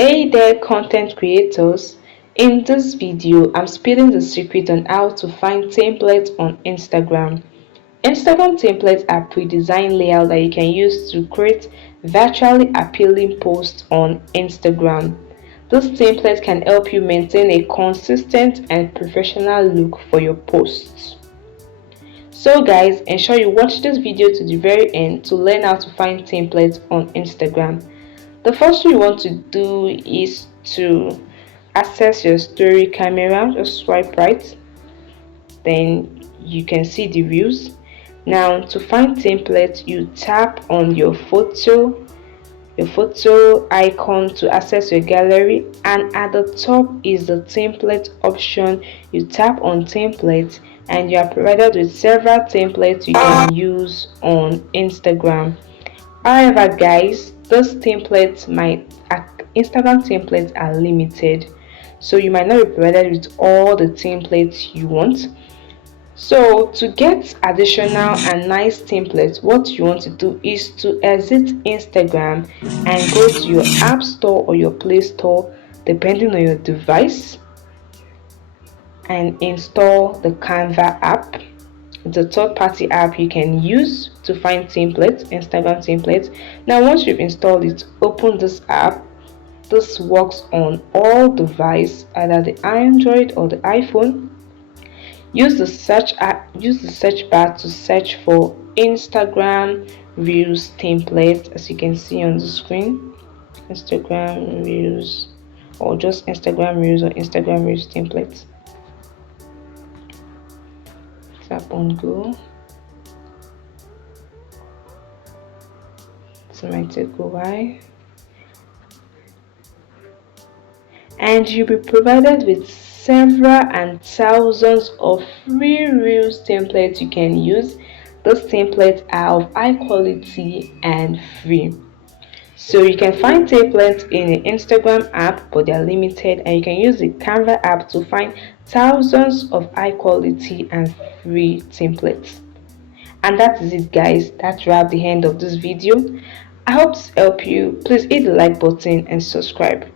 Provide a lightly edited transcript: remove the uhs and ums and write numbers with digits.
Hey there, content creators. In this video, I'm spilling the secret on how to find templates on Instagram. Instagram templates are pre-designed layouts that you can use to create virtually appealing posts on Instagram. These templates can help you maintain a consistent and professional look for your posts. So guys, ensure you watch this video to the very end to learn how to find templates on Instagram. The first thing you want to do is to access your story camera. Just swipe right, then you can see the views. Now to find templates, you tap on your photo icon to access your gallery, and at the top is the template option. You tap on template and you are provided with several templates you can use on Instagram. However guys, those templates Instagram templates are limited, so you might not be provided with all the templates you want. So to get additional and nice templates, what you want to do is to exit Instagram and go to your App Store or your Play Store depending on your device, and install the Canva app. It's a third-party app you can use to find templates, Instagram templates. Now once you've installed it, open this app. This works on all devices, either the Android or the iPhone. Use the search bar to search for Instagram Reels template, as you can see on the screen. Instagram Reels, or just Instagram Reels or Instagram Reels templates. Tap on go. This might take a while, and you'll be provided with several and thousands of free Reels templates you can use. Those templates are of high quality and free. So you can find templates in the Instagram app, but they are limited, and you can use the Canva app to find thousands of high quality and free templates. And that is it guys, that's wrap the end of this video. I hope to help you. Please hit the like button and subscribe.